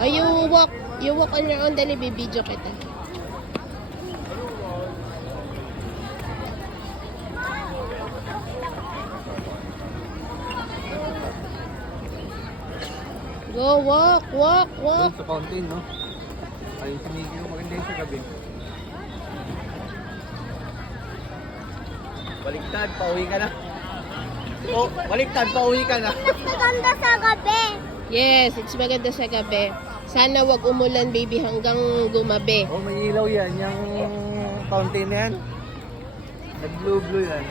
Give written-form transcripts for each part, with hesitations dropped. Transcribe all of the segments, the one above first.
Oh, you walk on your own, dali, bibidyo kita. Go, walk. Doon sa fountain, no? Ayun si Mickey, maganda yun sa gabi. Baliktad, pauwi ka na. Oh, baliktad, pauwi ka na. Maganda sa gabi. Yes, it's maganda sa gabi. Sana wag umulan, baby, hanggang gumabi. Oh, may ilaw yan. Yung fountain na yan. Nag-blue-blue yan.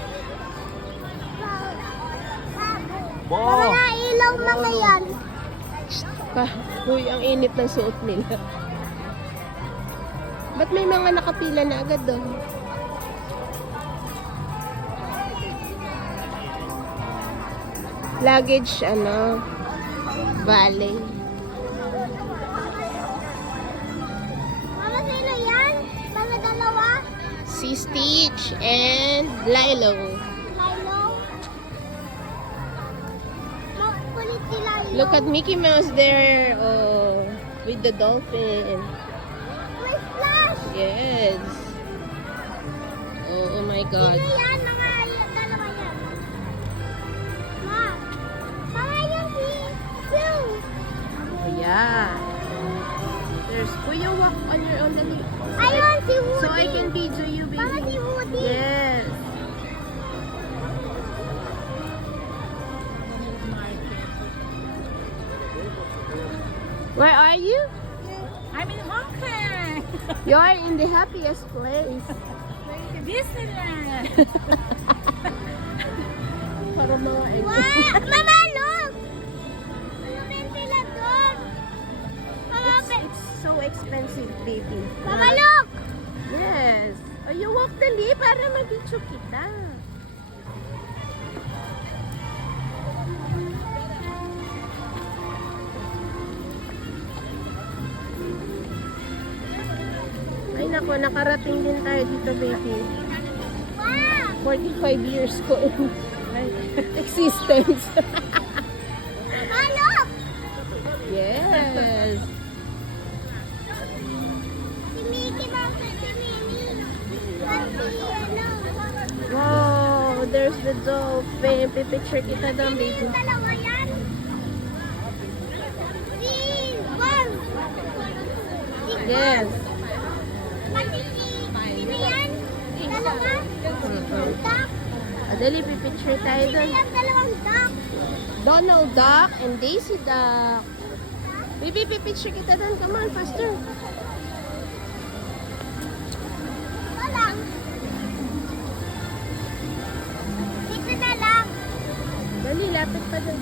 Wow! Mga ilaw mga yan. Uy, ang init ng suot nila. Ba't may mga nakapila na agad doon? Luggage, valley. Mama, sino yan? Mga dalawa? Si Stitch and Lilo. Lilo? Makulit si Lilo. Look at Mickey Mouse there, oh, with the dolphin. May splash! Yes. Oh my God. Sino yan? Mga dalawa yan. Ma, mga yung si Sue. Oh, yeah. There's Kuya, walk on your own, dali. I want si Woody. So I can video you, Mama, si baby. Woody. Yes. Where are you? I'm in Hong Kong. You are in the happiest place. Disneyland. Para mga Wow! Mama, look! Mga ventilador. Mama, It's so expensive, baby. Mama, look! Yes. Oh, you walk dali para mag-video kita. Ay nako, nakarating din tayo dito, baby. Wow! 45 years ko in existence. Mama, look! Yes. Si Mickey Mouse at si Minnie. At si, Wow, there's the dolphin. Pipicture kita doon, baby. Yung dalawa yan. Si Buzz. Yes. Pati sino yan? Dalawa? Duck. Dali, pipicture tayo Sino doon. yan? Dalawang duck. Donald Duck and Daisy Duck. Baby, pipicture kita doon. Come on, faster. Walang. Dito na lang. Dali, lapit pa doon.